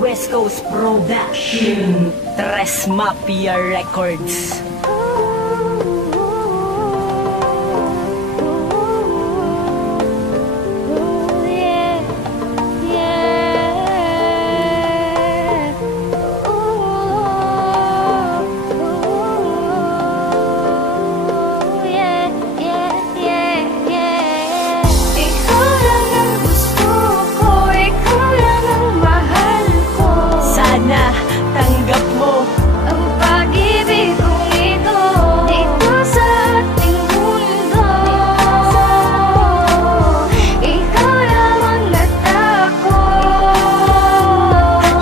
West Coast Production, Tres Mafia Records. Tanggap mo ang pag-ibig kong ito dito sa ating mundo. Ikaw lamang natakot.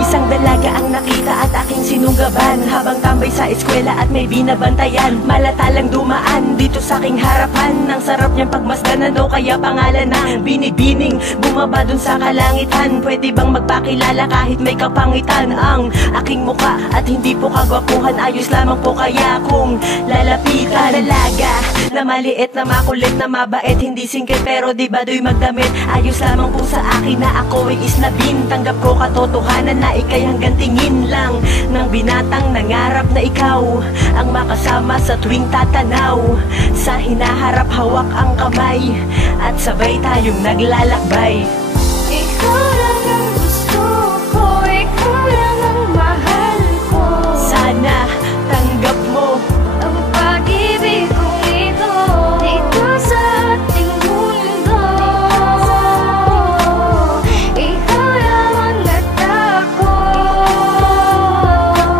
Isang dalaga ang nakita at aking sinunggaban habang tambay sa eskwela at may binabantayan. Malatalang dumaan dito sa aking harapan. Ang sarap niyang pagmasdan, ano kaya pangalan ng binibining bumaba dun sa kalangitan. Pwede bang magpakilala kahit may kapangitan ang aking muka at hindi po kagwapuhan? Ayos lamang po kaya kung lalapitan. Dalaga na maliit, na makulit, na mabait, hindi singkit pero di ba do'y magdamit. Ayos lamang po sa akin na ako ay isnabin. Tanggap ko katotohanan na ikay hanggang tingin lang ng binatang nangarap na ikaw ang makasama sa tuwing tatanaw. Sa hinaharap hawak ang kamay at sabay tayong naglalakbay. Ikaw lang ang gusto ko, ikaw lang ang mahal ko. Sana tanggap mo ang pag-ibig kong ito dito sa ating mundo. Ikaw lamang natakot.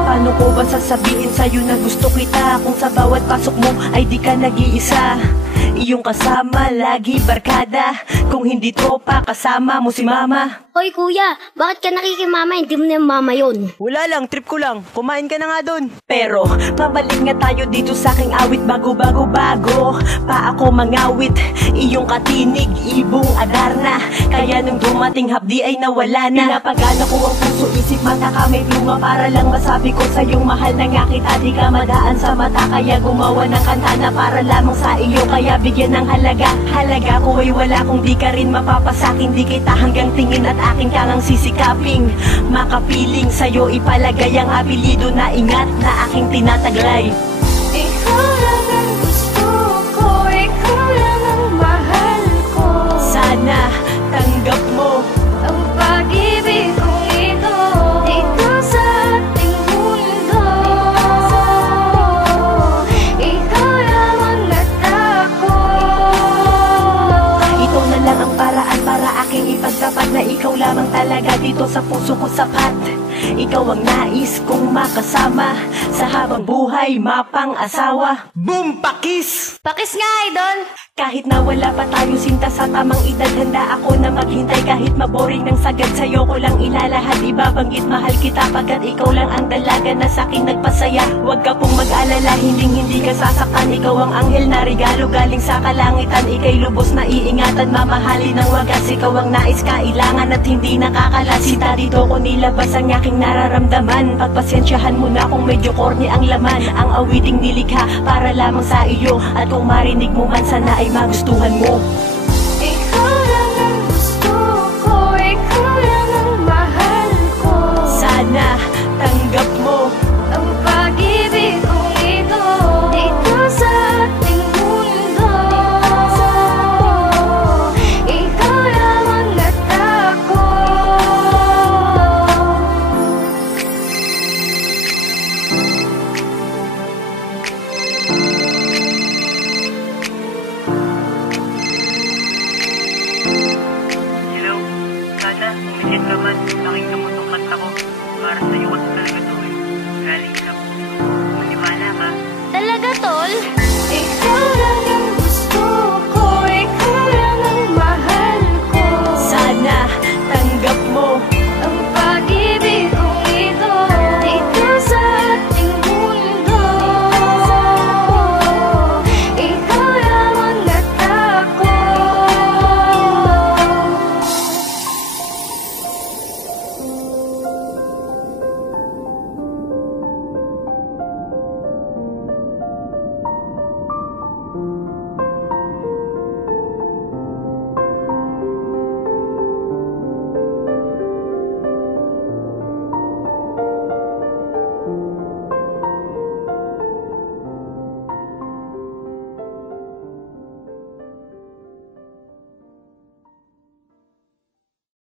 Paano ko ba sasabihin sa'yo na gusto kita kung sa bawat pasok mo ay di ka nag-iisa? Iyong kasama, lagi barkada. Kung hindi tropa, kasama mo si mama. Hoy kuya, bakit ka nakikimama? Hindi mo na yung mama yun. Wala lang, trip ko lang. Kumain ka na nga dun. Pero, mabalik nga tayo dito sa aking awit. Bago pa ako mangawit. Iyong katinig, ibong Adarna. Kaya nung dumating hapdi ay nawala na. Pinapagana ko ang puso, isip, mata ka may pluma. Para lang masabi ko sa iyong mahal na nga kita. Di ka madaan sa mata, kaya gumawa ng kanta na para lamang sa iyo. Kaya bigyan ng halaga. Halaga ko ay wala kung di ka rin mapapasakin. Di kita hanggang tingin at aking kangang sisikaping makapiling sa'yo ipalagay ang apelido na ingat na aking tinataglay. Ikaw lang ang gusto ko, ikaw lang ang mahal ko. Sana tanggap mo ang pag-ibig kong ito dito sa ating mundo. Ikaw lamang natakot. Ito na lang ang paraan para aking ipagtapat na ikaw lamang talaga dito sa puso ko sapat. Ikaw ang nais kong makasama sa habang buhay, mapang-asawa. Boom! Pakis! Pakis nga, idol! Kahit na wala pa tayo sinta sa tamang edad, handa ako na maghintay kahit maboring ng sagad. Sa'yo ko lang ilalahad, ibabanggit mahal kita pagkat ikaw lang ang dalaga na sa'kin nagpasaya. Huwag ka pong mag-alala, hindi ka sasaktan. Ikaw ang anghel na regalo galing sa kalangitan. Ika'y lubos na iingatan, mamahalin ng wagas. Ikaw ang nais, kailangan at hindi nakakalasita. Dito ko nilabas ang aking nararamdaman. Pagpasensyahan mo na kung medyo corny ang laman. Ang awiting nilikha para lamang sa iyo, at kung marinig mo man sana ay magustuhan mo.